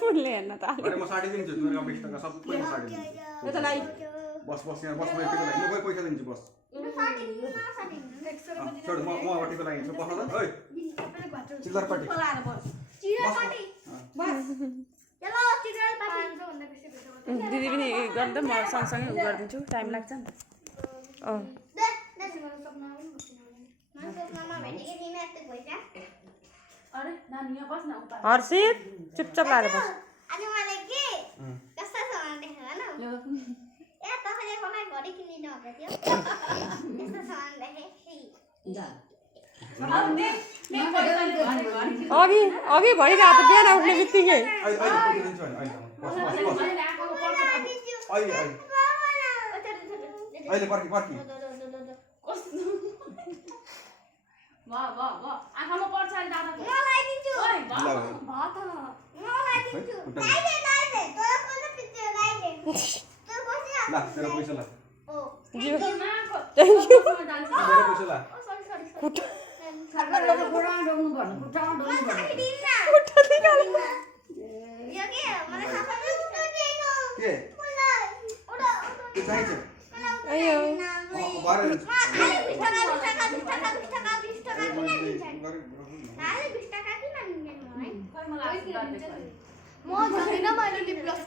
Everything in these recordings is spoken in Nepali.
फुलले हेर्न त अरे म 20 दिन्छु तिम्रो 20 टका सबै म 20 दिन्छु यो त लाई बस बस यहाँ बस म यतिको लागि म पैसा दिन्छु बस छोड म अटिको लागि छु बस ल ओइ चिल्लर पार्टी चलो चिल्लर पार्टी दिदी पनि गर्दा म सँगसँगै उ गरिदिन्छु टाइम लाग्छ नि अरे नानी यहाँ बस्न उता हर्षित चुपचाप लाएर बस आज मलाई के कस्ता सामान देखाउन न ए तपाईले मलाई घडी किनिदिनु भएको थियो यस्तो सामान देखे जा अघि भइरहेको त बिहान उठ्ने बित्तिकै अहिले पर्खी पर्खी आँखामा पर्छ अहिले दादा मलाई दिन्छु ओइ भात मलाई दिन्छु लाइदे तँ कोन पिक्चर लाइदे तँ बसी ल तेरो पैसा ल ओ थ्यांक यू तेरो पैसा ल सरी खुट्टा खगरको गोडामा डोल्नु पर्नु खुट्टामा डोल्नु पर्नु खुट्टा निकाल्नु यो के मलाई थाहा छैन के के चाहिन्छ अयो बारे खाली 20 टका किन दिन्छ खाली 20 टका किन दिन्छ म जगिन मैले लिप ग्लोस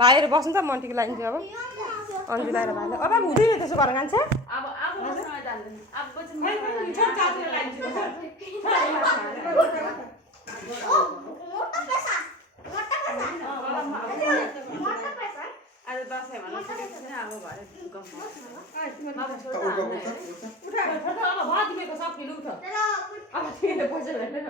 बाहिर बस्नु त मन्टीको लागि चाहिँ अब अन्जु बाहिर भाइ अब हुँदैन त्यसो गरेर कान्छ अब बस्न जान्दैन अब बच्चा मोटो पैसा आज दसैँ भन्नु सकेपछि अब भरे गफ अब भात दिएको सब किलो उठ अब तिमीले पैसा भेट्दैन